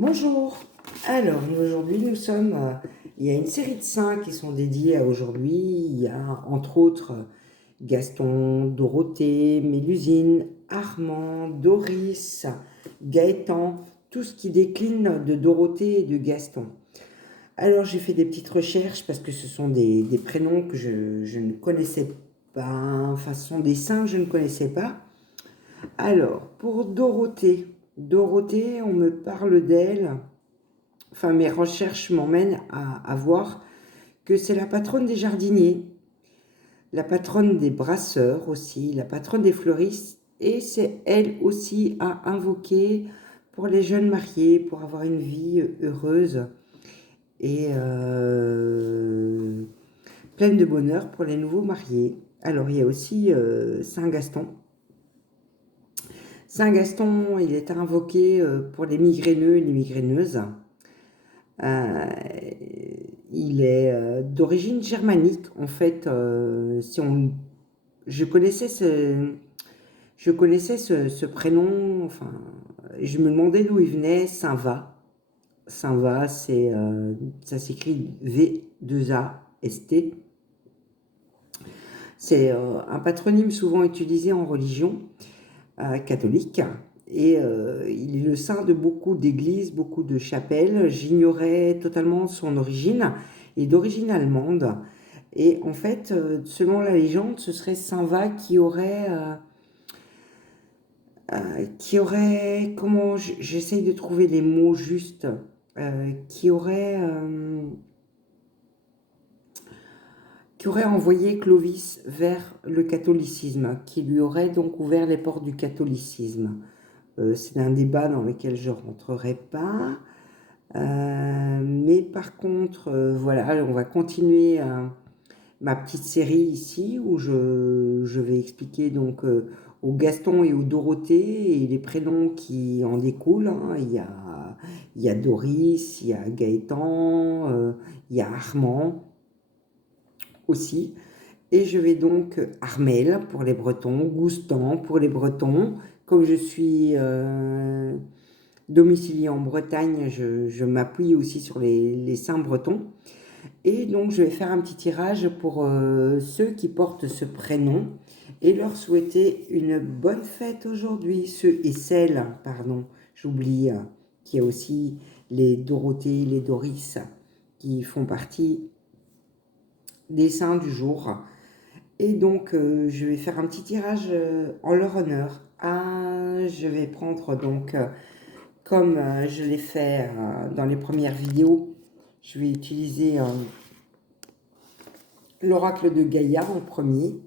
Bonjour. Alors, aujourd'hui, il y a une série de saints qui sont dédiés à aujourd'hui. Il y a entre autres Gaston, Dorothée, Mélusine, Armand, Doris, Gaëtan, tout ce qui décline de Dorothée et de Gaston. Alors, j'ai fait des petites recherches parce que ce sont des prénoms que je ne connaissais pas. Enfin, ce sont des saints que je ne connaissais pas. Alors, pour Dorothée, on me parle d'elle. Enfin, mes recherches m'emmènent à voir que c'est la patronne des jardiniers, la patronne des brasseurs aussi, la patronne des fleuristes, et c'est elle aussi à invoquer pour les jeunes mariés, pour avoir une vie heureuse et pleine de bonheur pour les nouveaux mariés. Alors, il y a aussi Saint Gaston. Saint Gaston, il est invoqué pour les migraineux et les migraineuses. Euh, il est d'origine germanique. En fait, je connaissais ce prénom. Enfin, je me demandais d'où il venait. Saint-Va. Saint-Va, ça s'écrit V2AST. C'est un patronyme souvent utilisé en religion catholique. Et il est le saint de beaucoup d'églises, beaucoup de chapelles. J'ignorais totalement son origine. Il est d'origine allemande. Et en fait, selon la légende, ce serait Saint Va comment j'essaye de trouver les mots justes, qui aurait envoyé Clovis vers le catholicisme, qui lui aurait donc ouvert les portes du catholicisme. C'est un débat dans lequel je ne rentrerai pas. Mais par contre, voilà, on va continuer ma petite série ici où je vais expliquer donc au Gaston et au Dorothée et les prénoms qui en découlent. Hein. Il y a Doris, il y a Gaëtan, il y a Armand aussi. Et je vais donc Armel pour les Bretons, Goustan pour les Bretons. Comme je suis domiciliée en Bretagne, je m'appuie aussi sur les saints bretons. Et donc, je vais faire un petit tirage pour ceux qui portent ce prénom et leur souhaiter une bonne fête aujourd'hui. Ceux et celles, pardon, j'oublie, qu'il y a aussi les Dorothée, les Doris qui font partie des saints du jour. Et donc, je vais faire un petit tirage en leur honneur. Je vais prendre donc, comme je l'ai fait dans les premières vidéos, je vais utiliser l'oracle de Gaïa en premier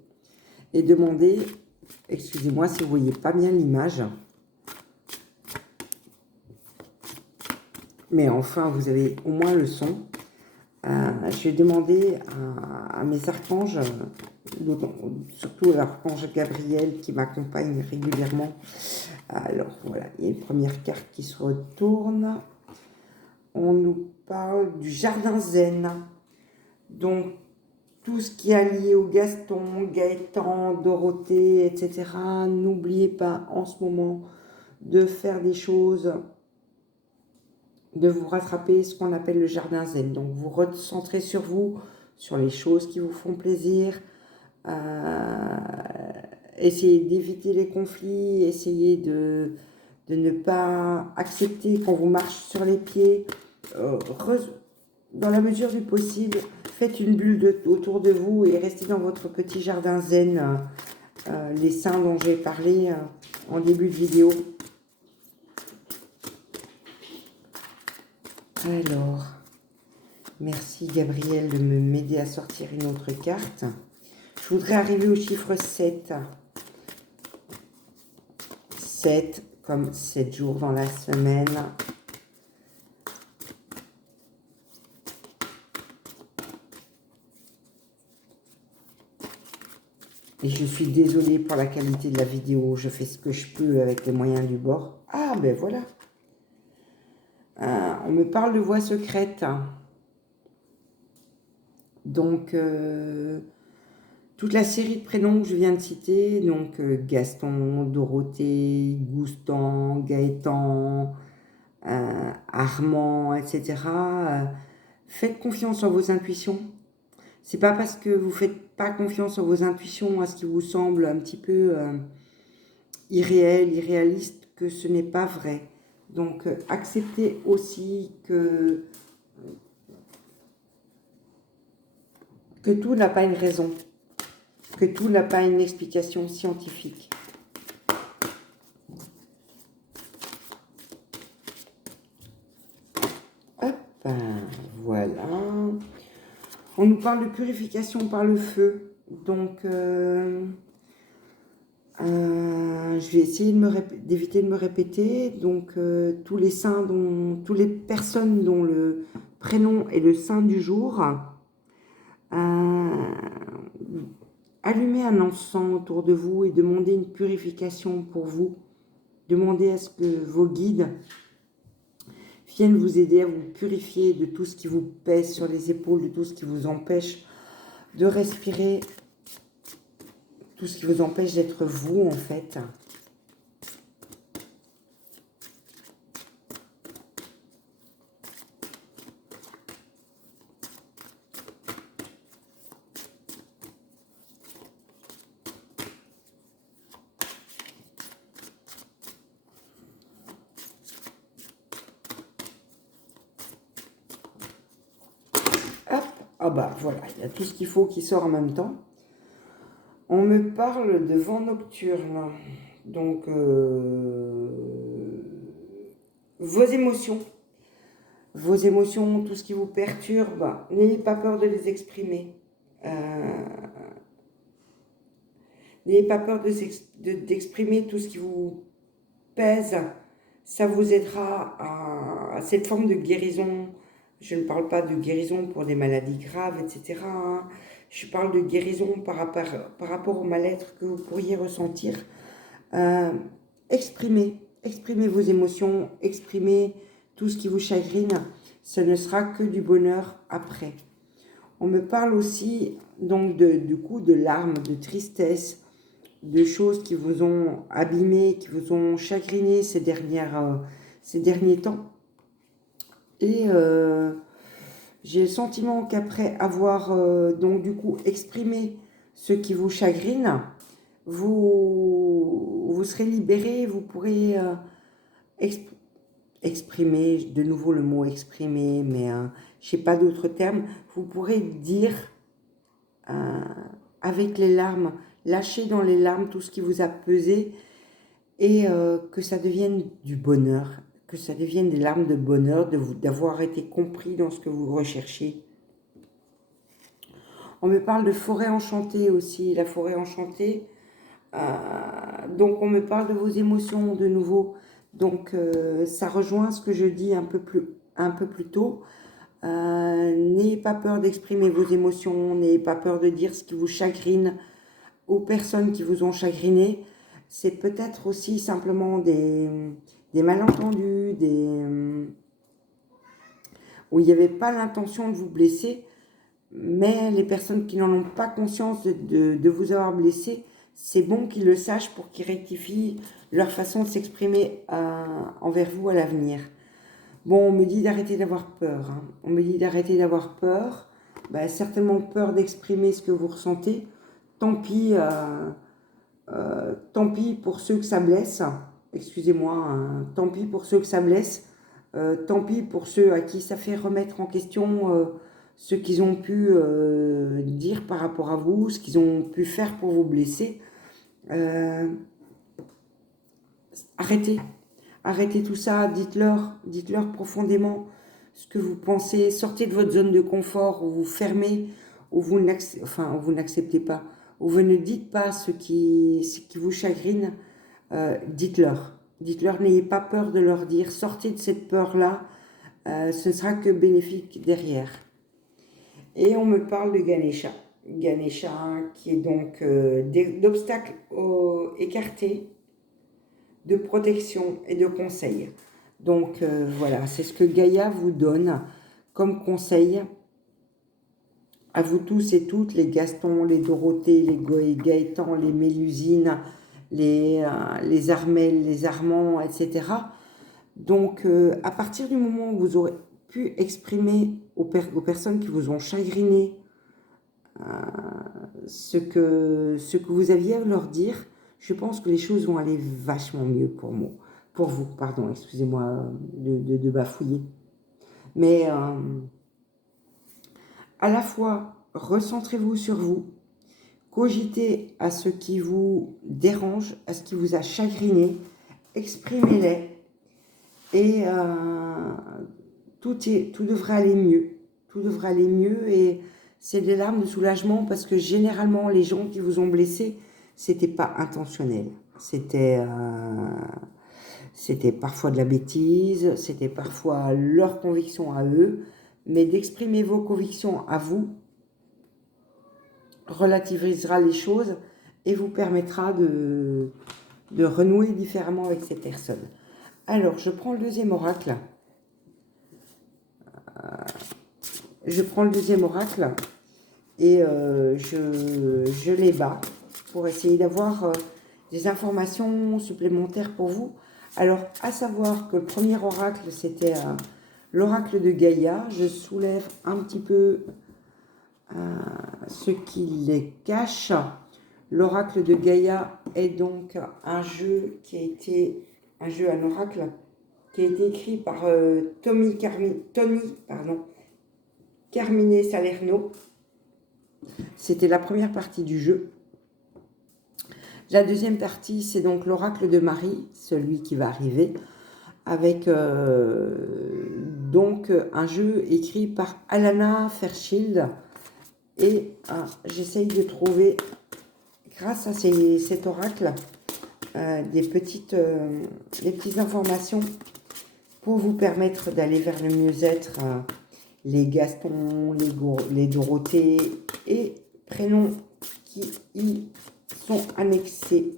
et demander, excusez-moi si vous voyez pas bien l'image, mais enfin vous avez au moins le son. Je vais demander à mes archanges, surtout à l'archange Gabriel qui m'accompagne régulièrement. Alors voilà, il y a une première carte qui se retourne. On nous parle du jardin zen. Donc tout ce qui est lié au Gaston, Gaëtan, Dorothée, etc. N'oubliez pas en ce moment de faire des choses, de vous rattraper ce qu'on appelle le jardin zen. Donc vous recentrez sur vous, sur les choses qui vous font plaisir. Essayez d'éviter les conflits, essayez de ne pas accepter qu'on vous marche sur les pieds. Dans la mesure du possible, faites une bulle autour de vous et restez dans votre petit jardin zen, les saints dont j'ai parlé en début de vidéo. Alors, merci Gabriel de m'aider à sortir une autre carte. Je voudrais arriver au chiffre 7. 7 comme 7 jours dans la semaine. Et je suis désolée pour la qualité de la vidéo. Je fais ce que je peux avec les moyens du bord. Ah, ben voilà. On me parle de voix secrète. Donc, toute la série de prénoms que je viens de citer, donc Gaston, Dorothée, Goustan, Gaëtan, Armand, etc. Faites confiance en vos intuitions. C'est pas parce que vous faites pas confiance en vos intuitions, à ce qui vous semble un petit peu irréel, irréaliste, que ce n'est pas vrai. Donc acceptez aussi que tout n'a pas une raison, que tout n'a pas une explication scientifique. Hop, voilà. On nous parle de purification par le feu. Donc, je vais essayer d'éviter de me répéter. Donc, tous les saints, toutes les personnes dont le prénom est le saint du jour, allumez un encens autour de vous et demandez une purification pour vous. Demandez à ce que vos guides viennent vous aider à vous purifier de tout ce qui vous pèse sur les épaules, de tout ce qui vous empêche de respirer, tout ce qui vous empêche d'être vous en fait. Ah bah voilà, il y a tout ce qu'il faut qui sort en même temps. On me parle de vent nocturne. Donc, vos émotions, tout ce qui vous perturbe, n'ayez pas peur de les exprimer. N'ayez pas peur d'exprimer tout ce qui vous pèse. Ça vous aidera à cette forme de guérison. Je ne parle pas de guérison pour des maladies graves, etc. Je parle de guérison par rapport au mal-être que vous pourriez ressentir. Exprimez vos émotions, exprimez tout ce qui vous chagrine. Ce ne sera que du bonheur après. On me parle aussi donc du coup de larmes, de tristesse, de choses qui vous ont abîmé, qui vous ont chagriné ces derniers temps. Et j'ai le sentiment qu'après avoir donc du coup exprimé ce qui vous chagrine, vous serez libéré, vous pourrez exprimer, de nouveau le mot exprimer, mais je sais pas d'autres termes, vous pourrez dire avec les larmes, lâcher dans les larmes tout ce qui vous a pesé et que ça devienne du bonheur, que ça devienne des larmes de bonheur, d'avoir été compris dans ce que vous recherchez. On me parle de forêt enchantée aussi, la forêt enchantée. Donc on me parle de vos émotions de nouveau. Donc ça rejoint ce que je dis un peu plus tôt. N'ayez pas peur d'exprimer vos émotions, n'ayez pas peur de dire ce qui vous chagrine aux personnes qui vous ont chagriné. C'est peut-être aussi simplement des malentendus, où il n'y avait pas l'intention de vous blesser, mais les personnes qui n'en ont pas conscience de vous avoir blessé, c'est bon qu'ils le sachent pour qu'ils rectifient leur façon de s'exprimer envers vous à l'avenir. Bon, on me dit d'arrêter d'avoir peur. Hein. On me dit d'arrêter d'avoir peur. Bah, certainement peur d'exprimer ce que vous ressentez. Tant pis pour ceux que ça blesse. Excusez-moi. Hein. Tant pis pour ceux que ça blesse. Tant pis pour ceux à qui ça fait remettre en question ce qu'ils ont pu dire par rapport à vous, ce qu'ils ont pu faire pour vous blesser. Arrêtez tout ça, dites-leur profondément ce que vous pensez, sortez de votre zone de confort où vous fermez, où vous n'acceptez pas, où vous ne dites pas ce qui vous chagrine, dites-leur, n'ayez pas peur de leur dire, sortez de cette peur-là, ce ne sera que bénéfique derrière. Et on me parle de Ganesha, qui est donc d'obstacles écartés, de protection et de conseil. Donc voilà, c'est ce que Gaïa vous donne comme conseil à vous tous et toutes, les Gaston, les Dorothée, les Gaëtan, les Mélusine, les Armel, les Armand, etc. Donc, à partir du moment où vous aurez pu exprimer aux personnes qui vous ont chagriné ce que vous aviez à leur dire, je pense que les choses vont aller vachement mieux pour vous, pardon, excusez-moi de bafouiller. Mais à la fois, recentrez-vous sur vous, cogitez à ce qui vous dérange, à ce qui vous a chagriné, exprimez-les et tout devrait aller mieux. Tout devrait aller mieux et c'est des larmes de soulagement parce que généralement, les gens qui vous ont blessé, c'était pas intentionnel. C'était parfois de la bêtise, c'était parfois leur conviction à eux, mais d'exprimer vos convictions à vous relativisera les choses et vous permettra de renouer différemment avec ces personnes. Alors, je prends le deuxième oracle. Et je les bats pour essayer d'avoir des informations supplémentaires pour vous. Alors, à savoir que le premier oracle, c'était l'oracle de Gaïa. Je soulève un petit peu ce qui les cache. L'oracle de Gaïa est donc un oracle qui a été écrit par Tony Carmine Salerno. C'était la première partie du jeu. La deuxième partie, c'est donc l'oracle de Marie, celui qui va arriver, avec donc un jeu écrit par Alana Fairchild. Et j'essaye de trouver, grâce à cet oracle, des petites informations pour vous permettre d'aller vers le mieux-être. Les Gaston, les Dorothée et prénoms qui y sont annexés.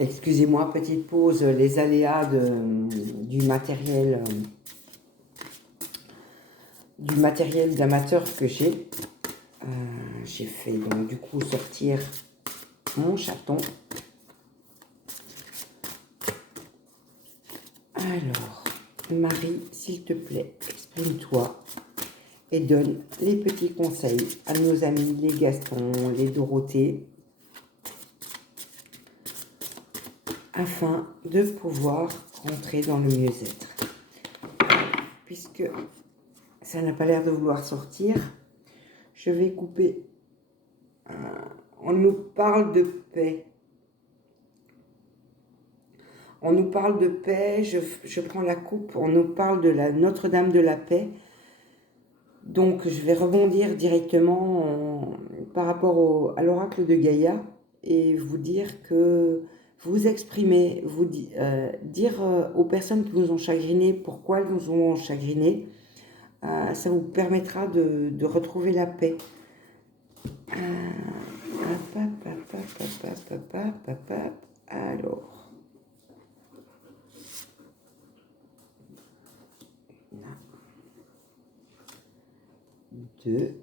Excusez-moi, petite pause, les aléas du matériel d'amateur que j'ai. J'ai fait donc du coup sortir mon chaton. Alors, Marie, s'il te plaît, exprime-toi et donne les petits conseils à nos amis, les Gaston, les Dorothée, afin de pouvoir rentrer dans le mieux-être. Puisque ça n'a pas l'air de vouloir sortir, je vais couper. On nous parle de paix. On nous parle de paix, je prends la coupe, on nous parle de la Notre-Dame de la Paix. Donc je vais rebondir directement par rapport à l'oracle de Gaïa et vous dire que vous exprimer, dire aux personnes qui vous ont chagriné pourquoi elles vous ont chagriné, ça vous permettra de retrouver la paix. Alors. 2,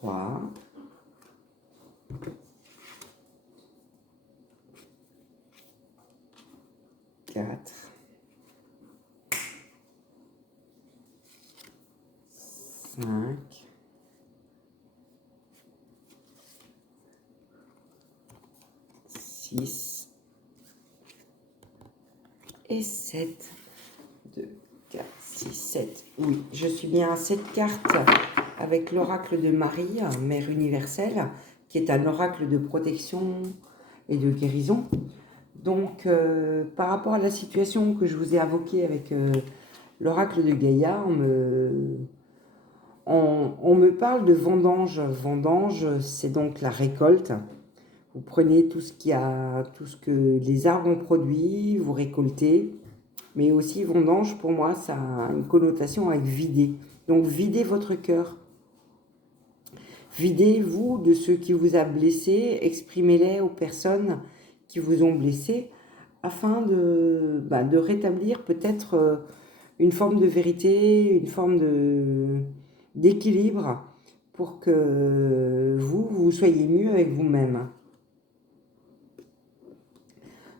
3, 4, 5, 6 et 7. 2, 4, 6, 7. Oui, je suis bien à cette carte avec l'oracle de Marie, Mère universelle, qui est un oracle de protection et de guérison. Donc, par rapport à la situation que je vous ai invoquée avec l'oracle de Gaïa, on me parle de vendange. Vendange, c'est donc la récolte. Vous prenez tout ce que les arbres ont produit, vous récoltez. Mais aussi vendange, pour moi, ça a une connotation avec vider. Donc videz votre cœur. Videz-vous de ce qui vous a blessé, exprimez-les aux personnes qui vous ont blessé, afin de rétablir peut-être une forme de vérité, une forme d'équilibre, pour que vous soyez mieux avec vous-même.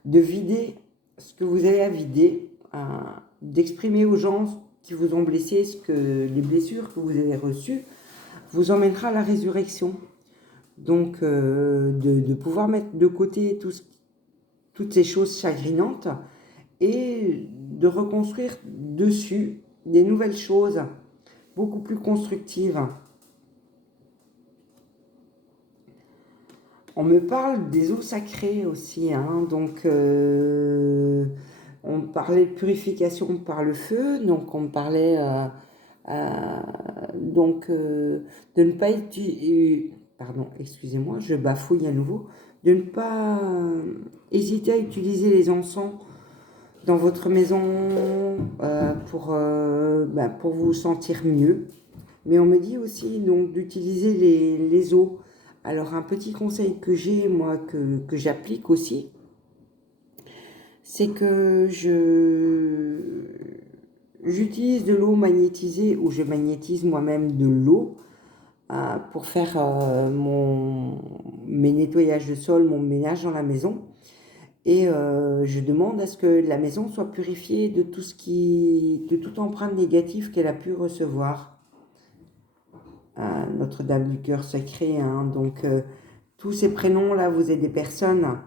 De vider ce que vous avez à vider, d'exprimer aux gens qui vous ont blessé les blessures que vous avez reçues, vous emmènera à la résurrection. Donc, de pouvoir mettre de côté toutes ces choses chagrinantes et de reconstruire dessus des nouvelles choses beaucoup plus constructives. On me parle des eaux sacrées aussi, hein, donc on parlait de purification par le feu, donc on parlait de ne pas utiliser, pardon, excusez-moi, je bafouille à nouveau, de ne pas hésiter à utiliser les encens dans votre maison pour vous sentir mieux. Mais on me dit aussi donc d'utiliser les eaux. Alors un petit conseil que j'ai, moi, que j'applique aussi, c'est que j'utilise de l'eau magnétisée, ou je magnétise moi-même de l'eau pour faire mes nettoyages de sol, mon ménage dans la maison. Et je demande à ce que la maison soit purifiée de toute empreinte négative qu'elle a pu recevoir. Notre-Dame du Cœur Sacré, hein, donc tous ces prénoms-là, vous êtes des personnes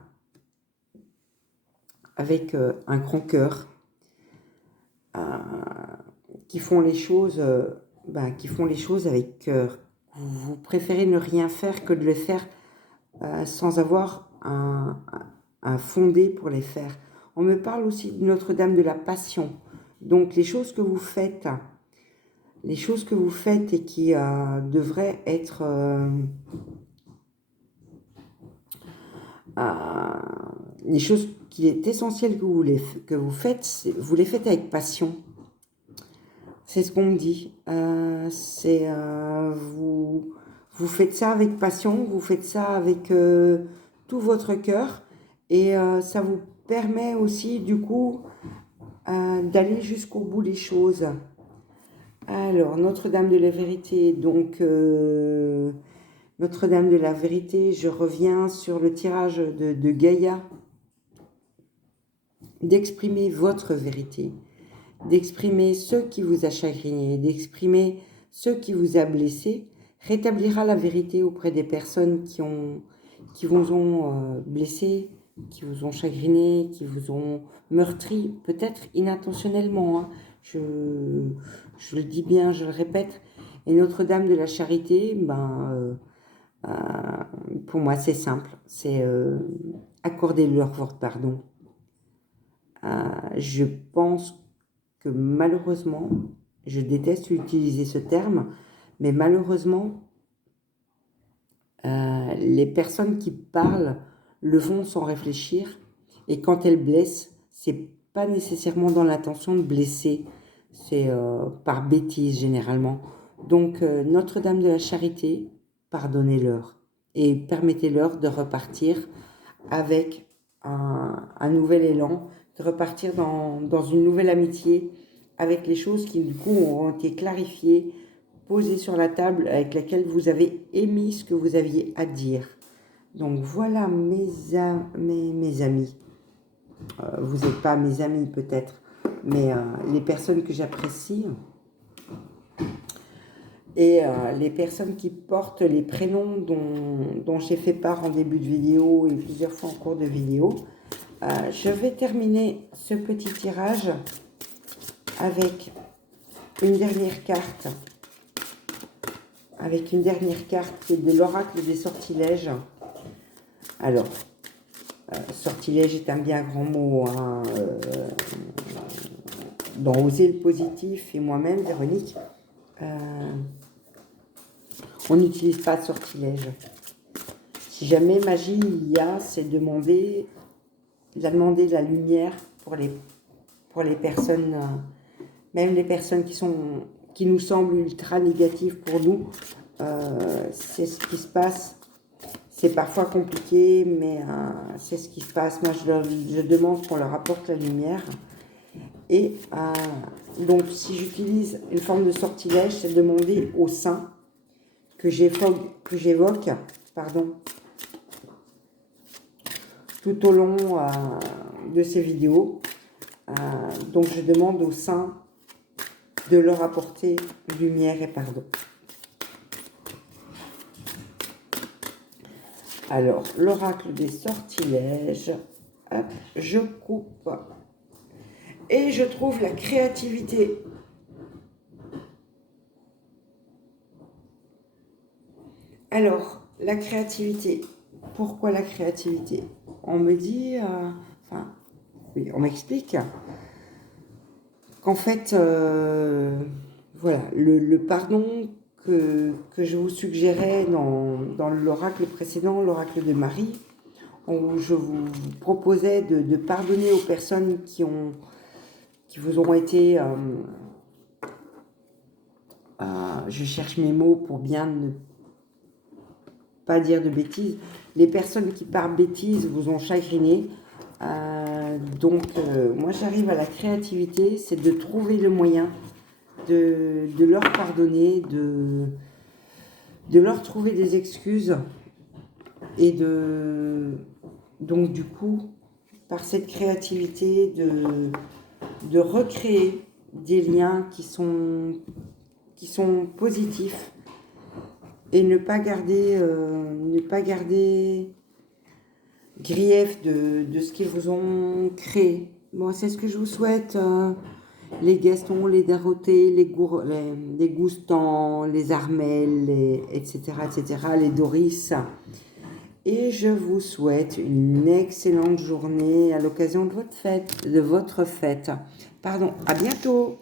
avec un grand cœur, qui font les choses avec cœur. Vous préférez ne rien faire que de les faire sans avoir un fondé pour les faire. On me parle aussi de Notre-Dame de la Passion. Donc les choses que vous faites et qui devraient être les choses qui est essentiel que vous faites, vous les faites avec passion. C'est ce qu'on me dit. Vous faites ça avec passion, vous faites ça avec tout votre cœur, et ça vous permet aussi du coup d'aller jusqu'au bout des choses. Alors, Notre-Dame de la Vérité, donc Notre-Dame de la Vérité, je reviens sur le tirage de Gaïa, d'exprimer votre vérité, d'exprimer ce qui vous a chagriné, d'exprimer ce qui vous a blessé, rétablira la vérité auprès des personnes qui vous ont blessé, qui vous ont chagriné, qui vous ont meurtri, peut-être inintentionnellement, hein. Je le dis bien, je le répète. Et Notre-Dame de la Charité, pour moi c'est simple, c'est accorder-leur votre pardon. Je pense que malheureusement, je déteste utiliser ce terme, mais malheureusement, les personnes qui parlent le font sans réfléchir, et quand elles blessent, c'est pas nécessairement dans l'intention de blesser, c'est par bêtise généralement. Donc Notre-Dame de la Charité, pardonnez-leur et permettez-leur de repartir avec un nouvel élan, de repartir dans une nouvelle amitié, avec les choses qui du coup ont été clarifiées, posées sur la table, avec laquelle vous avez émis ce que vous aviez à dire. Donc voilà mes amis. Vous n'êtes pas mes amis peut-être, mais les personnes que j'apprécie, et les personnes qui portent les prénoms dont j'ai fait part en début de vidéo et plusieurs fois en cours de vidéo. Je vais terminer ce petit tirage avec une dernière carte. Avec une dernière carte qui est de l'oracle des sortilèges. Alors, sortilège est un bien grand mot, hein, dans Oser le positif et moi-même, Véronique, on n'utilise pas de sortilège. Si jamais magie il y a, c'est demander la lumière pour les personnes, même les personnes qui nous semblent ultra négatives pour nous. C'est ce qui se passe. C'est parfois compliqué, mais c'est ce qui se passe. Moi, je demande qu'on leur apporte la lumière. Et donc, si j'utilise une forme de sortilège, c'est demander au saint que j'évoque, tout au long de ces vidéos. Donc, je demande au saint de leur apporter lumière et pardon. Alors, l'oracle des sortilèges, hop, je coupe. Et je trouve la créativité. Alors, la créativité. Pourquoi la créativité? On me dit, oui, on m'explique qu'en fait, voilà, le pardon que je vous suggérais dans l'oracle précédent, l'oracle de Marie, où je vous proposais de pardonner aux personnes qui vous ont été, je cherche mes mots pour bien ne pas dire de bêtises, les personnes qui par bêtises vous ont chagriné. Donc moi j'arrive à la créativité, c'est de trouver le moyen de leur pardonner, de leur trouver des excuses et donc du coup par cette créativité de recréer des liens qui sont positifs et ne pas garder grief de ce qu'ils vous ont créé. Bon, c'est ce que je vous souhaite, les Gastons, les Dorothée, les Goustans, les Armel, etc., les Doris. Et je vous souhaite une excellente journée à l'occasion de votre fête. Pardon, à bientôt.